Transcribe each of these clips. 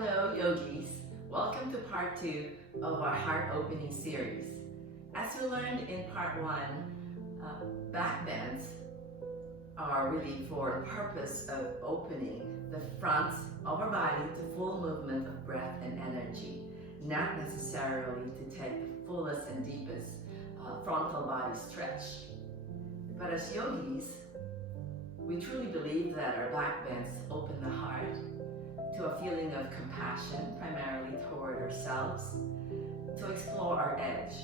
Hello, yogis. Welcome to part 2 of our heart opening series. As we learned in part 1, backbends are really for the purpose of opening the front of our body to full movement of breath and energy, not necessarily to take the fullest and deepest frontal body stretch. But as yogis, we truly believe that our backbends open the heart to a feeling of compassion, primarily toward ourselves, to explore our edge,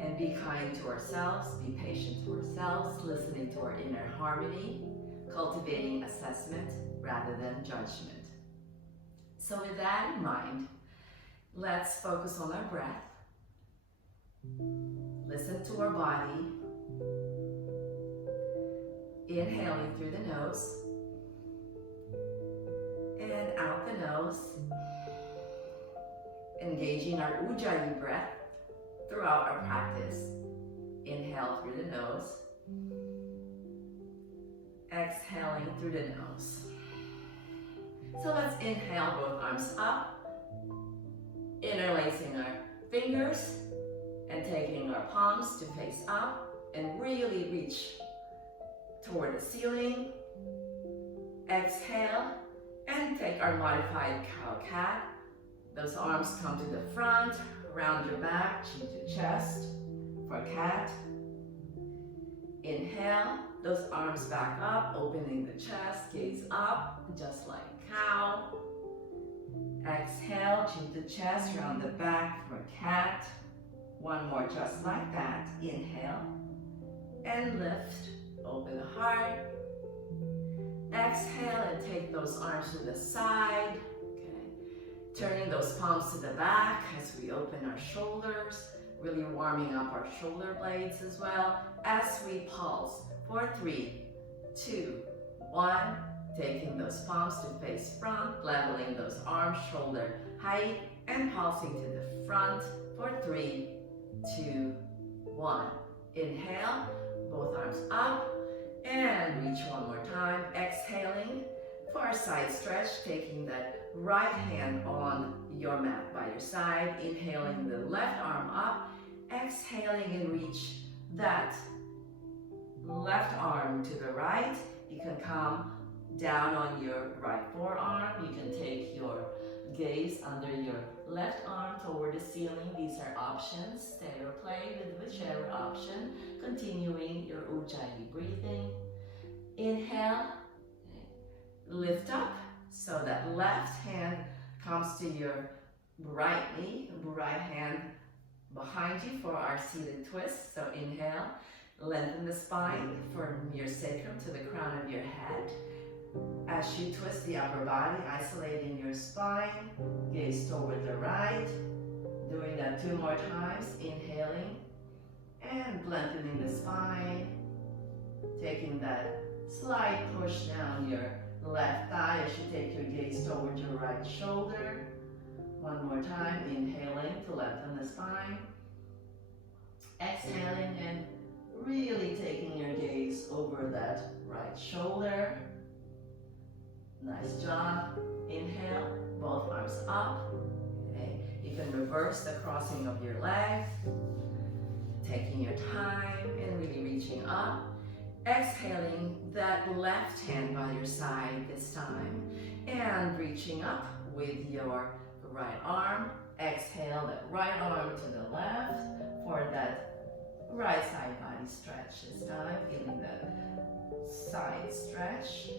and be kind to ourselves, be patient to ourselves, listening to our inner harmony, cultivating assessment rather than judgment. So with that in mind, let's focus on our breath. Listen to our body. Inhaling through the nose and out the nose, engaging our Ujjayi breath throughout our practice. Inhale through the nose, exhaling through the nose. So let's inhale both arms up, interlacing our fingers and taking our palms to face up and really reach toward the ceiling. Exhale and take our modified cow-cat. Those arms come to the front, around your back, chin to chest for cat. Inhale, those arms back up, opening the chest, gaze up, just like cow. Exhale, chin to chest, round the back for cat. One more just like that. Inhale and lift. Open the heart. Exhale and take those arms to the side. Okay. Turning those palms to the back as we open our shoulders, really warming up our shoulder blades as well as we pulse for 3, 2, 1. Taking those palms to face front, leveling those arms shoulder height and pulsing to the front for 3, 2, 1. Inhale, both arms up. And reach one more time, exhaling for our side stretch, taking that right hand on your mat by your side, inhaling the left arm up, exhaling and reach that left arm to the right. You can come down on your right forearm, you can take your gaze under your left arm toward the ceiling. These are options. Stay or play with whichever option. Continuing your Ujjayi breathing. Inhale, lift up so that left hand comes to your right knee, right hand behind you for our seated twist. So inhale, lengthen the spine from your sacrum to the crown of your head. As you twist the upper body, isolating your spine, gaze toward the right. Doing that 2 more times, inhaling and lengthening the spine. Taking that slight push down your left thigh as you take your gaze toward your right shoulder. One more time, inhaling to lengthen the spine. Exhaling and really taking your gaze over that right shoulder. Nice job. Inhale, both arms up. Okay. You can reverse the crossing of your legs, taking your time and really reaching up. Exhaling that left hand by your side this time and reaching up with your right arm. Exhale that right arm to the left for that right side body stretch this time, feeling that side stretch.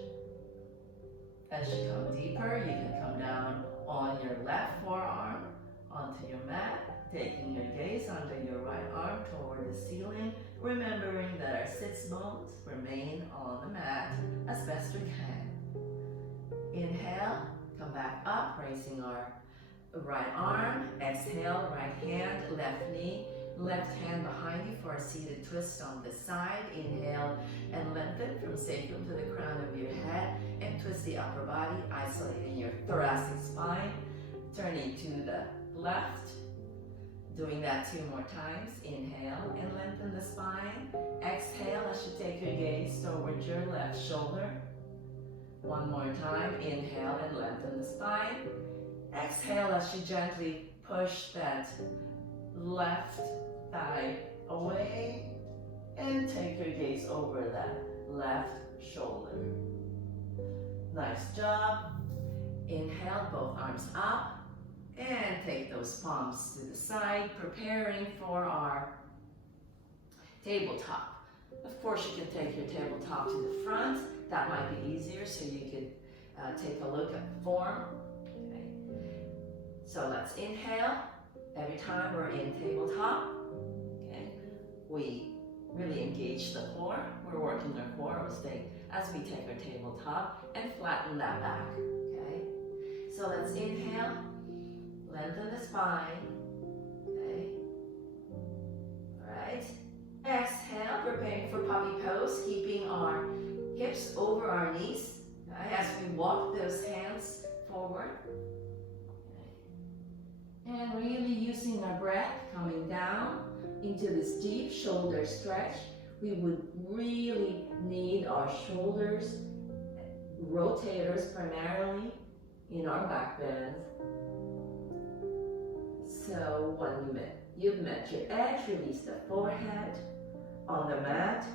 As you come deeper, you can come down on your left forearm onto your mat, taking your gaze under your right arm toward the ceiling, remembering that our sits bones remain on the mat as best we can. Inhale, come back up, raising our right arm. Exhale, right hand, left knee, left hand behind you for a seated twist on the side. Inhale and lengthen from sacrum to the crown of your head and twist the upper body, isolating your thoracic spine, turning to the left. Doing that 2 more times. Inhale and lengthen the spine. Exhale as you take your gaze toward your left shoulder. One more time. Inhale and lengthen the spine. Exhale as you gently push that left thigh away and take your gaze over that left shoulder. Nice job. Inhale, both arms up, and take those palms to the side, preparing for our tabletop. Of course, you can take your tabletop to the front. That might be easier, so you could take a look at the form. Okay. So let's inhale. Every time we're in tabletop, okay, we really engage the core. We're working our core as we take our tabletop and flatten that back. Okay. So let's inhale, lengthen the spine. Okay. All right. Exhale, preparing for puppy pose, keeping our hips over our knees as we walk those hands forward. Okay. And really using our breath, coming down into this deep shoulder stretch. We would really need our shoulders, rotators primarily, in our back bend. So when you've met your edge, release the forehead on the mat.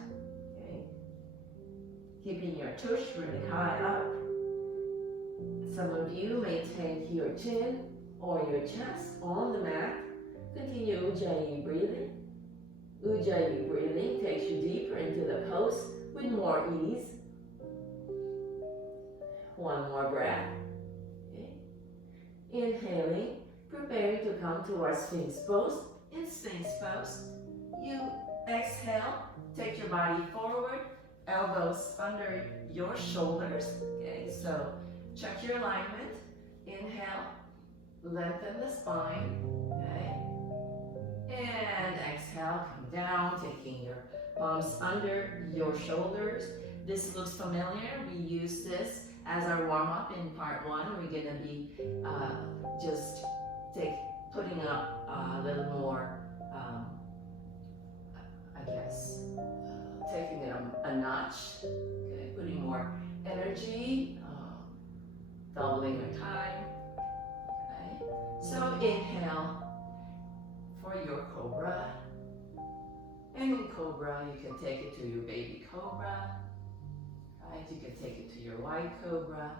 Okay. Keeping your tush really high up. Some of you may take your chin or your chest on the mat. Continue Ujjayi breathing. Ujjayi breathing takes you deeper into the pose with more ease. One more breath. Okay. Inhaling, preparing to come to our Sphinx pose. In Sphinx pose, you exhale, take your body forward, elbows under your shoulders. Okay, so check your alignment. Inhale, lengthen the spine. Okay, and exhale, come down, taking your palms under your shoulders. This looks familiar. We use this as our warm-up in part 1. We're going to be just putting up a little more, taking it a notch, okay, putting more energy, doubling our time. Okay. So inhale for your cobra. And in cobra, you can take it to your baby cobra. Right? You can take it to your white cobra.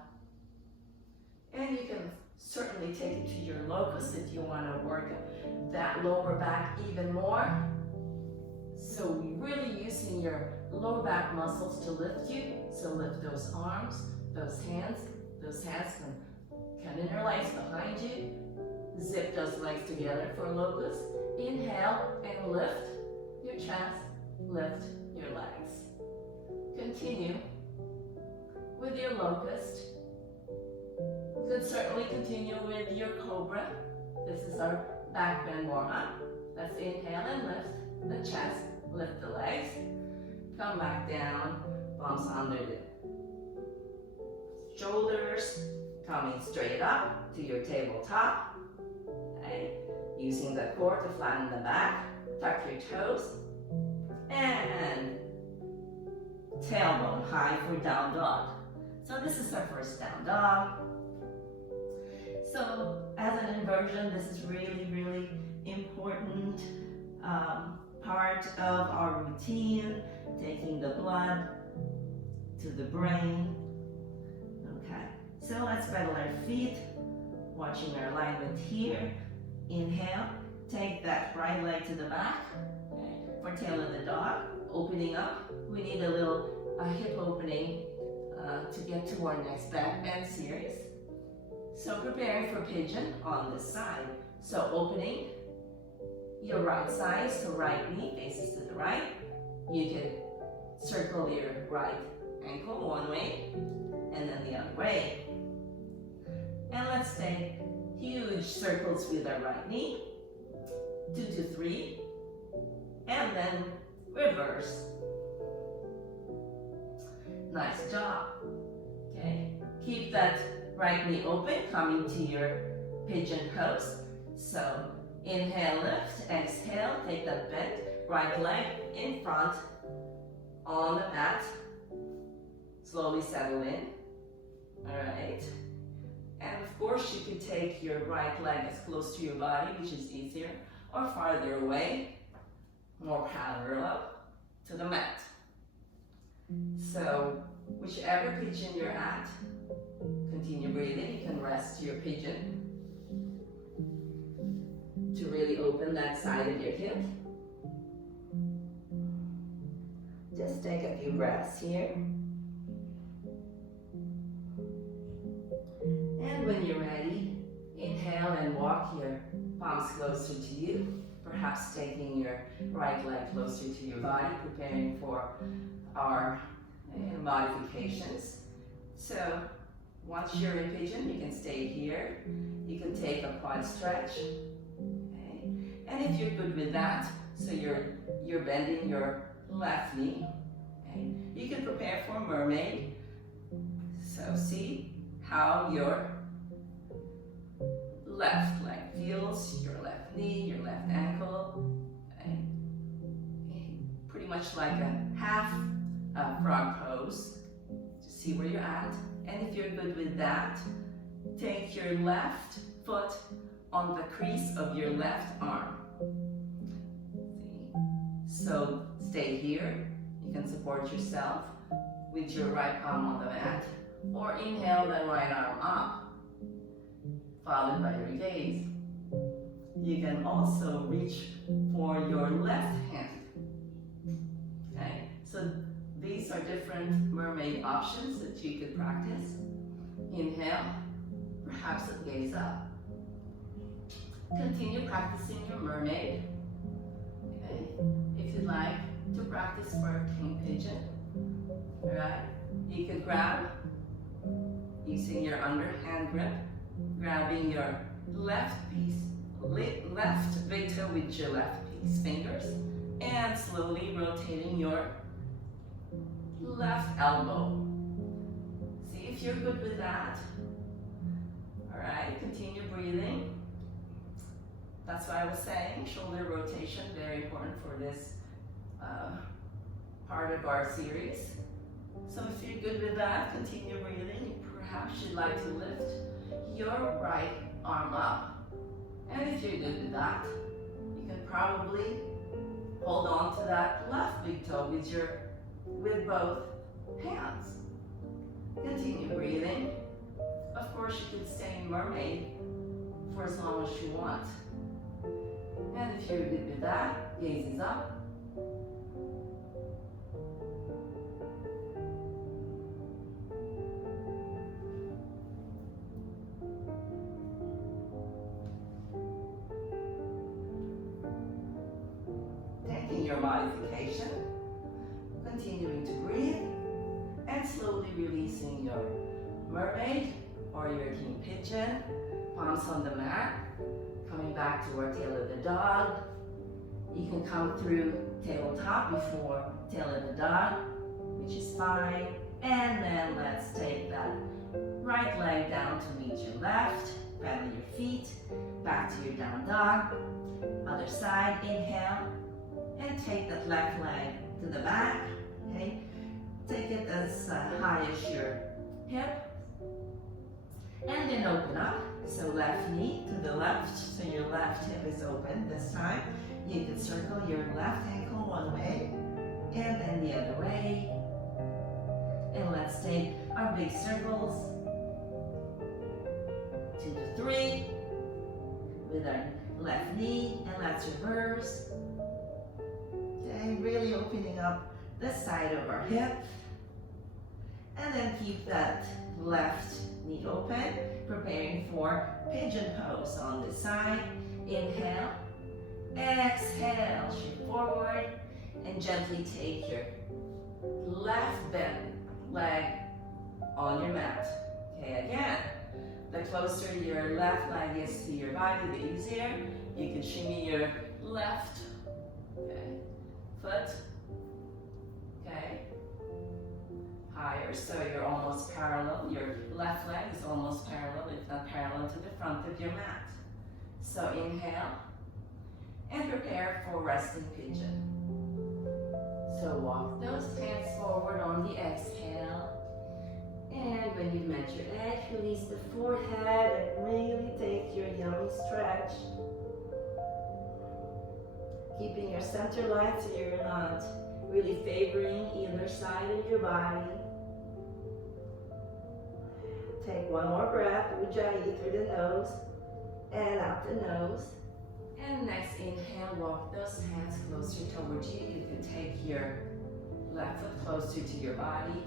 And you can certainly take it to your locust if you want to work that lower back even more. So really using your lower back muscles to lift you. So lift those arms, those hands can interlace behind you. Zip those legs together for locust. Inhale and lift your chest, lift your legs. Continue with your locust. You could certainly continue with your cobra. This is our back bend warm-up. Let's inhale and lift the chest, lift the legs. Come back down, palms under the shoulders, coming straight up to your tabletop. Okay. Using the core to flatten the back, tuck your toes, and tailbone high for down dog. So this is our first down dog. So as an inversion, this is really, really important part of our routine, taking the blood to the brain. Okay, so let's pedal our feet, watching our alignment here. Inhale, take that right leg to the back. Okay. For tail of the dog, opening up. We need a hip opening to get to our next back bend series. So preparing for pigeon on this side. So opening your right side, so right knee faces to the right. You can circle your right ankle one way and then the other way. And let's take huge circles with our right knee, 2 to 3, and then reverse. Nice job. Okay, keep that right knee open, coming to your pigeon pose. So inhale, lift, exhale, take that bend, right leg in front on the mat. Slowly settle in. All right. And of course, you could take your right leg as close to your body, which is easier, or farther away, more parallel to the mat. So, whichever pigeon you're at, continue breathing. You can rest your pigeon to really open that side of your hip. Just take a few breaths here. And when you're ready, inhale and walk your palms closer to you, perhaps taking your right leg closer to your body, preparing for our modifications. So once you're in pigeon, you can stay here. You can take a quad stretch. Okay. And if you're good with that, so you're bending your left knee. Okay. You can prepare for mermaid. So see how your left leg feels, your left knee, your left ankle. Okay. Pretty much like a half frog pose. Just see where you're at. And if you're good with that, take your left foot on the crease of your left arm. See? So stay here. You can support yourself with your right palm on the mat, or inhale the right arm up, followed by your gaze. You can also reach for your left hand. Okay, so these are different mermaid options that you could practice. Inhale, perhaps a gaze up. Continue practicing your mermaid. Okay, if you'd like to practice for a king pigeon, all right, you could grab using your underhand grip, grabbing your left piece, left vata with your left piece fingers, and slowly rotating your left elbow. See if you're good with that. All right, continue breathing. That's what I was saying, shoulder rotation, very important for this part of our series. So if you're good with that, continue breathing. Perhaps you'd like to lift your right arm up. And if you're good with that, you can probably hold on to that left big toe with both hands. Continue breathing. Of course, you can stay in mermaid for as long as you want. And if you're good with that, gaze is up. Taking your modification, continuing to breathe, and slowly releasing your mermaid or your king pigeon, palms on the mat, coming back to our tail of the dog. You can come through tabletop before tail of the dog, which is fine. And then let's take that right leg down to meet your left, pedal your feet, back to your down dog. Other side, inhale, and take that left leg to the back, okay? Take it as high as your hip, and then open up. So left knee to the left, so your left hip is open this time. You can circle your left ankle one way, and then the other way. And let's take our big circles, 2 to 3, with our left knee, and let's reverse. Okay, really opening up the side of our hip. And then keep that left knee open, preparing for pigeon pose on this side. Inhale, exhale, shift forward, and gently take your left bend leg on your mat. Okay, again, the closer your left leg is to your body, the easier. You can shimmy your left foot, okay, higher, so you're almost parallel. Your left leg is almost parallel, if not parallel to the front of your mat. So inhale, and prepare for resting pigeon. So walk those hands forward on the exhale, And when you've met your edge, release the forehead and really take your yummy stretch. Keeping your center line so you're not really favoring either side of your body. Take one more breath, Ujjayi, through the nose and out the nose. And next inhale, walk those hands closer towards you. You can take your left foot closer to your body.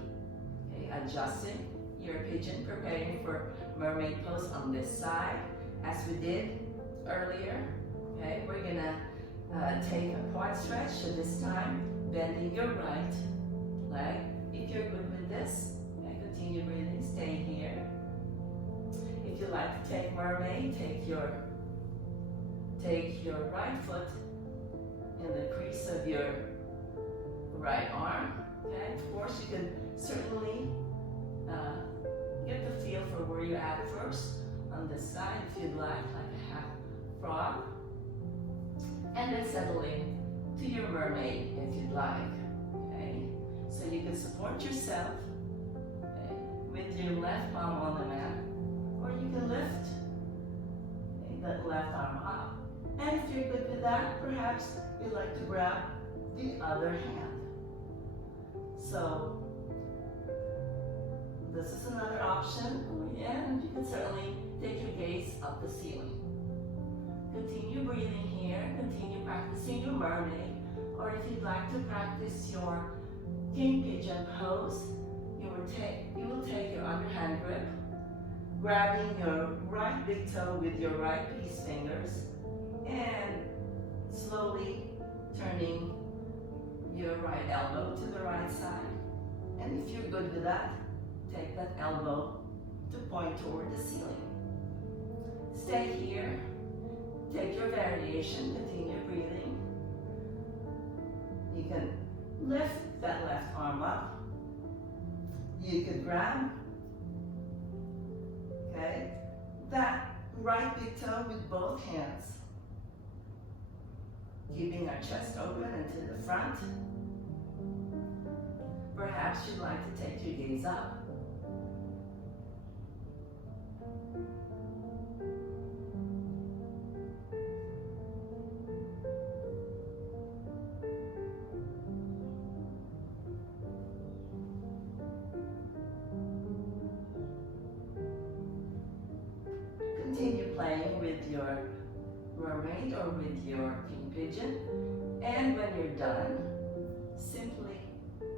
Okay, adjusting your pigeon, preparing for mermaid pose on this side. As we did earlier, okay, we're gonna take a quad stretch. So this time, bending your right leg. If you're good with this, okay, continue breathing, stay here. If you like to take mermaid, take your right foot in the crease of your right arm. Okay, of course you can certainly get the feel for where you're at first on this side if you'd like a half frog. And then settling to your mermaid if you'd like. Okay, so you can support yourself, okay, with your left palm on the mat, or you can lift, okay, that left arm up. And if you're good with that, perhaps you'd like to grab the other hand. So this is another option, and you can certainly take your gaze up the ceiling. Continue breathing here, continue practicing your mermaid, or if you'd like to practice your king pigeon pose, you will take your underhand grip, grabbing your right big toe with your right peace fingers, and slowly turning your right elbow to the right side. And if you're good with that, take that elbow to point toward the ceiling. Stay here. Take your variation, continue breathing. You can lift that left arm up. You could grab, okay, that right big toe with both hands. Keeping our chest open and to the front. Perhaps you'd like to take your gaze up. Continue playing with your mermaid or with your king pigeon. And when you're done, simply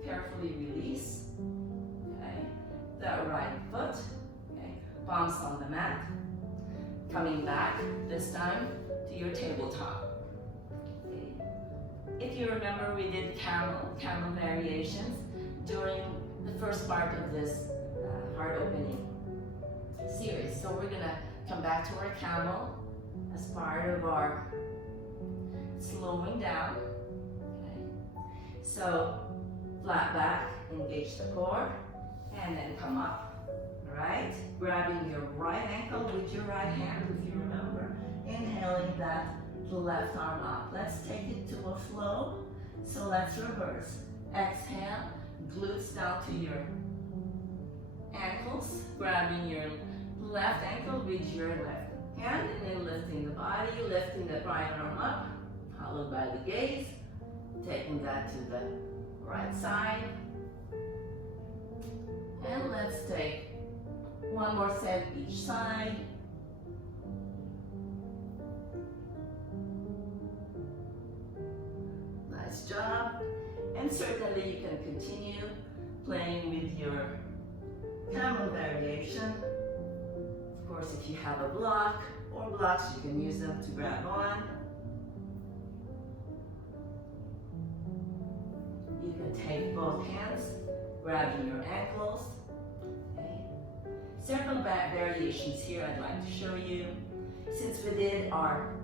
carefully release, okay, that right foot, okay, palms on the mat, coming back this time to your tabletop. Okay. If you remember, we did camel variations during the first part of this heart opening series. So we're gonna come back to our camel as part of our slowing down. Okay. So flat back, engage the core, and then come up. All right? Grabbing your right ankle with your right hand, if you remember. Inhaling that left arm up. Let's take it to a flow. So let's reverse. Exhale, glutes down to your ankles, grabbing your left ankle with your left hand, and then lifting the body, lifting the right arm up, followed by the gaze, taking that to the right side. And let's take one more set each side. Nice job. And certainly you can continue playing with your camel variation. Of course, if you have a block or blocks, you can use them to grab on. You can take both hands, grabbing your ankles. Okay. Several back variations here I'd like to show you. Since we did our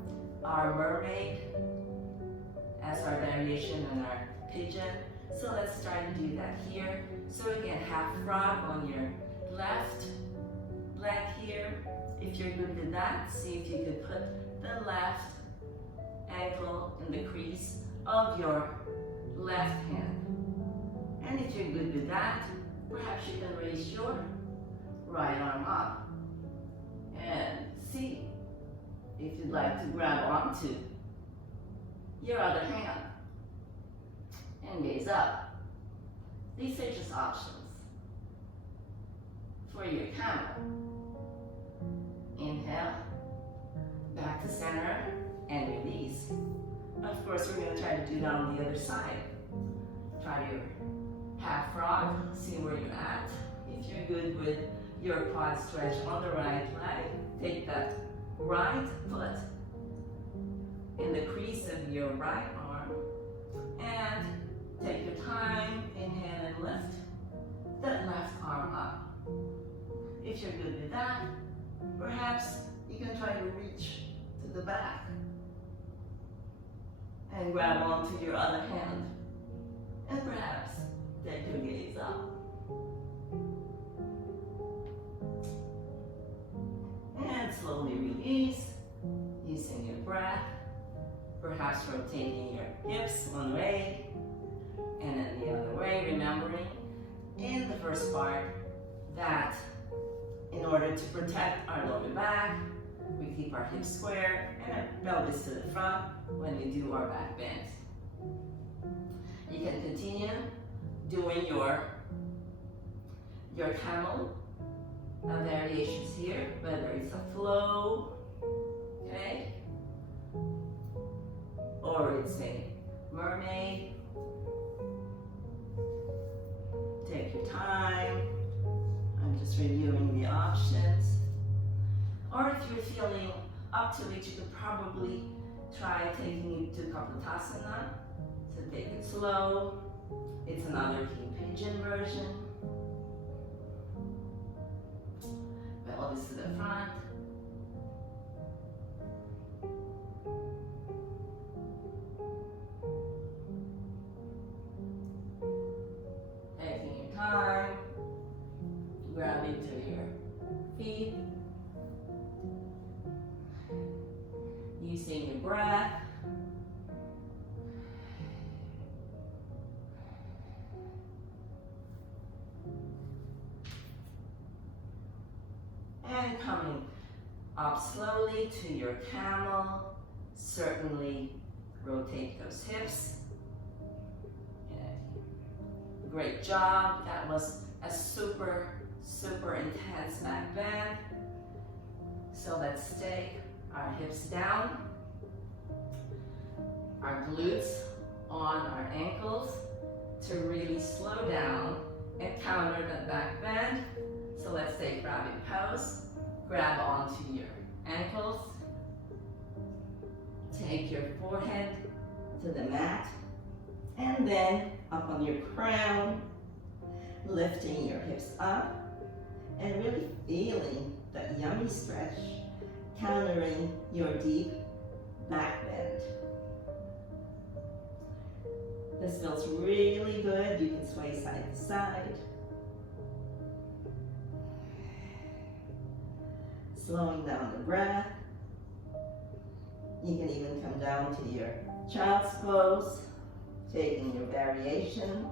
mermaid as our variation on our pigeon, so let's try to do that here. So again, half frog on your left leg here. If you're good with that, see if you could put the left ankle in the crease of your left hand. And if you're good with that, perhaps you can raise your right arm up. And see if you'd like to grab onto your other hand and gaze up. These are just options. For your camel, inhale, back to center, and release. Of course, we're going to try to do that on the other side. Try your half frog, see where you're at. If you're good with your quad stretch on the right leg, take that right foot in the crease of your right arm and take your time, inhale and lift that left arm up. If you're good with that, perhaps you can try to reach to the back and grab onto your other hand and perhaps take your gaze up. And slowly release using your breath, perhaps rotating your hips one way and then the other way, remembering in the first part that in order to protect our lower back, we keep our hips square and our pelvis to the front when we do our back bends. You can continue doing your camel variations here, whether it's a flow, okay, or it's a mermaid. Take your time. I'm just reviewing the options. Or if you're feeling up to it, you could probably try taking it to Kapotasana. So take it slow. It's another king pigeon version. Pelvis to the front. Taking your time. Grab into your feet. Using your breath. And coming up slowly to your camel. Certainly rotate those hips. And great job. That was a super intense back bend. So let's take our hips down, our glutes on our ankles to really slow down and counter that back bend. So let's take rabbit pose. Grab onto your ankles. Take your forehead to the mat and then up on your crown, lifting your hips up and really feeling that yummy stretch, countering your deep back bend. This feels really good. You can sway side to side. Slowing down the breath. You can even come down to your child's pose, taking your variation.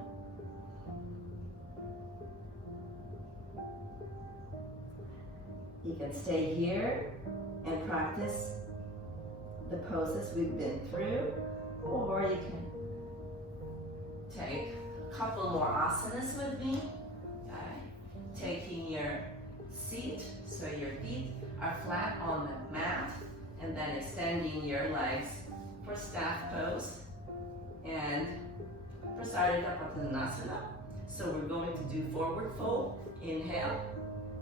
You can stay here and practice the poses we've been through, or you can take a couple more asanas with me. Okay. Taking your seat, so your feet are flat on the mat, and then extending your legs for staff pose and Prasarita Padmanasana. So we're going to do forward fold. Inhale,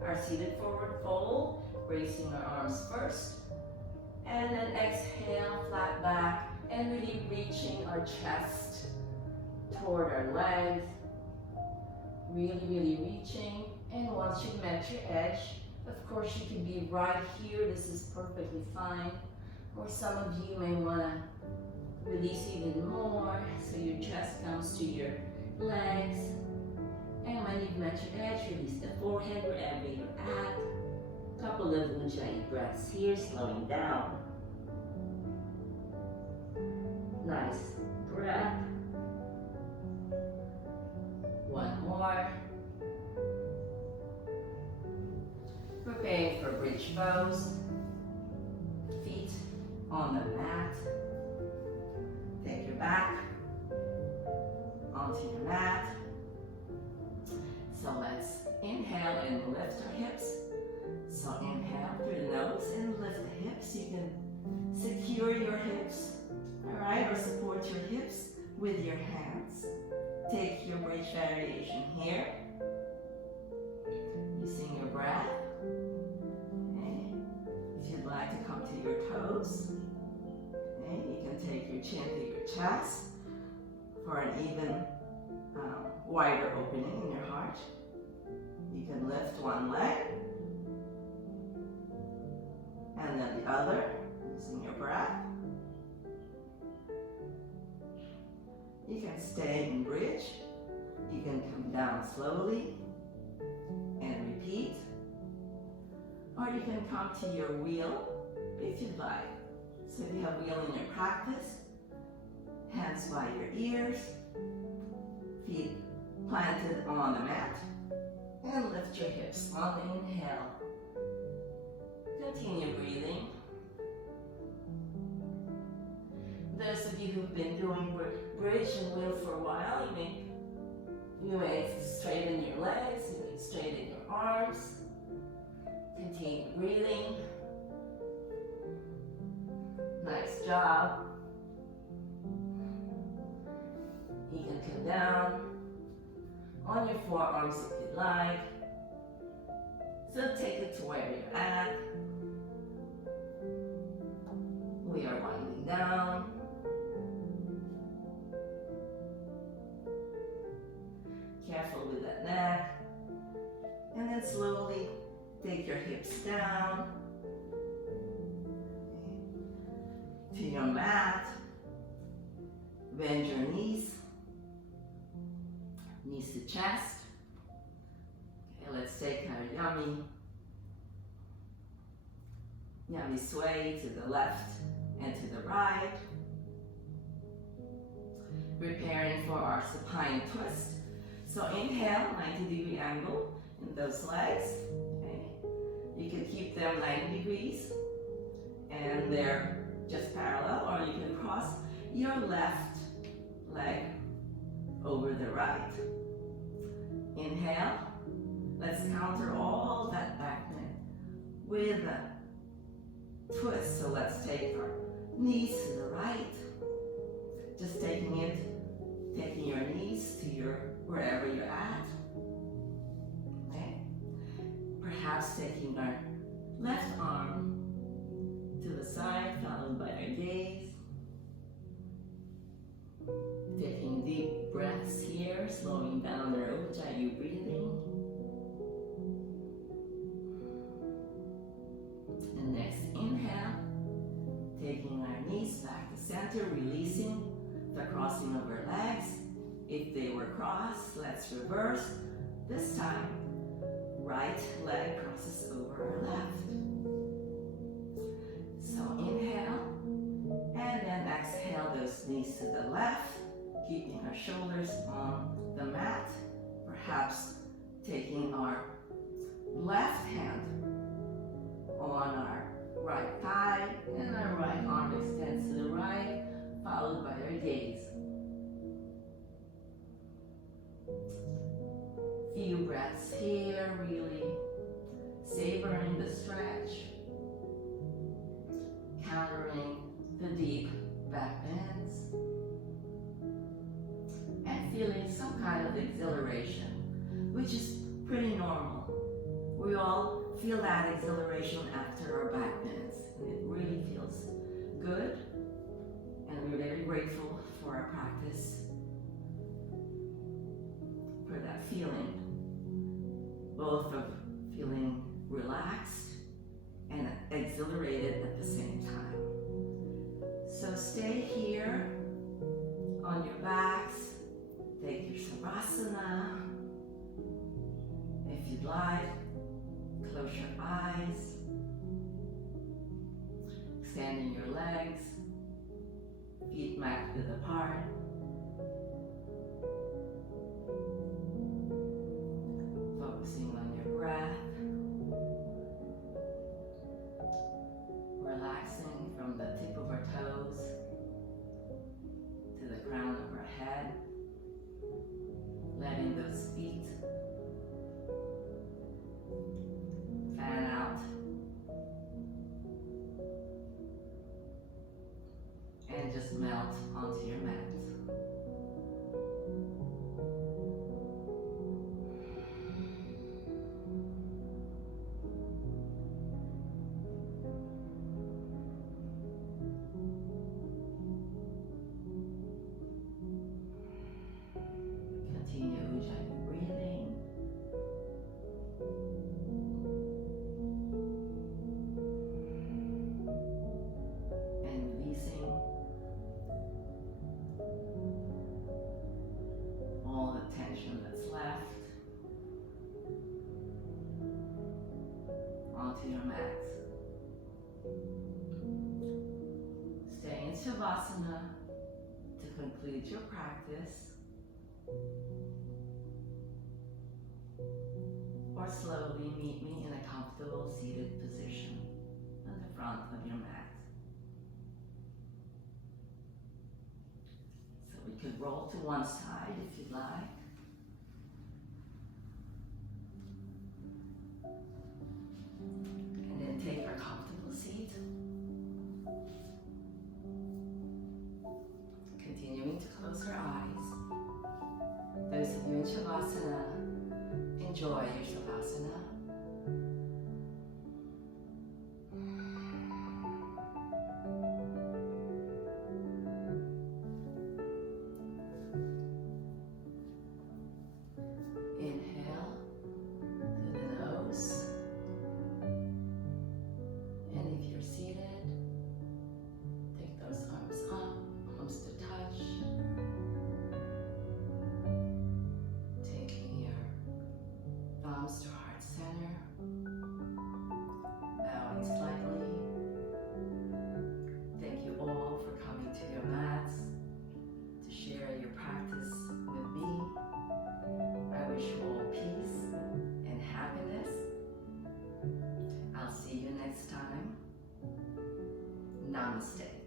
our seated forward fold, raising our arms first, and then exhale, flat back, and really reaching our chest toward our legs, really reaching. And once you've met your edge, of course you can be right here, this is perfectly fine, or some of you may want to release even more, so your chest comes to your legs. And when you've met your edge, release the forehead wherever you're at. Couple of Ujjayi breaths here, slowing down. Nice breath. One more. Preparing for bridge pose. Feet on the mat. Take your back onto your mat. So let's inhale and lift our hips. So inhale through the nose and lift the hips. You can secure your hips, all right, or support your hips with your hands. Take your bridge variation here, using your breath. Okay. If you'd like to come to your toes, okay, you can take your chin to your chest for an even wider opening in your heart. You can lift one leg and then the other, using your breath. You can stay in bridge. You can come down slowly and repeat. Or you can come to your wheel if you'd like. So if you have wheel in your practice, hands by your ears, feet planted on the mat, and lift your hips on the inhale. Continue breathing. Those of you who've been doing bridge and wheel for a while, you may straighten your legs, you may straighten your arms. Continue breathing. Nice job. You can come down on your forearms if you'd like. So take it to where you're at. We are winding down. Careful with that neck. And then slowly take your hips down to your mat. Bend your knees. Knees to chest. Okay, let's take our yummy sway to the left and to the right. Preparing for our supine twist. So inhale, 90-degree angle in those legs. Okay. You can keep them 90 degrees and they're just parallel, or you can cross your left leg over the right. Inhale. Let's counter all that back bend with a twist. So let's take our knees to the right. Just taking your knees to wherever you're at. Okay. Perhaps taking our left arm to the side, followed by our gaze. Taking deep breaths here, slowing down their Ujjayi breathing. And next inhale, taking our knees back to center, releasing the crossing of our legs. If they were crossed, let's reverse. This time, right leg crosses over our left. So inhale, and then exhale those knees to the left, keeping our shoulders on the mat. Perhaps taking our left hand on our right thigh, and our right arm extends to the right, followed by our gaze. Few breaths here, really savoring the stretch, countering the deep back bends, and feeling some kind of exhilaration, which is pretty normal. We all feel that exhilaration after our back bends, and it really feels good, and we're very grateful for our practice, for that feeling, both of feeling relaxed and exhilarated at the same time. So stay here on your backs, take your Savasana. If you'd like, close your eyes, extending your legs, feet mat width apart. Focusing on your breath. from the tip of our toes to the crown of our head, letting those feet fan out and just melt onto your mat. Continue ujjayi breathing. And releasing all the tension that's left onto your mat. Stay in Shavasana to conclude your practice, or slowly meet me in a comfortable seated position on the front of your mat. So we could roll to one side if you'd like. And then take our comfortable seat. Continuing to close our eyes. Those of you in Shavasana, enjoy your Shavasana. Inhale through the nose. And if you're seated, take those arms up, palms to touch. Taking your thumbs to heart center. Bowing slightly. Thank you all for coming to your mats to share your practice with me. I wish you all peace and happiness. I'll see you next time. Namaste.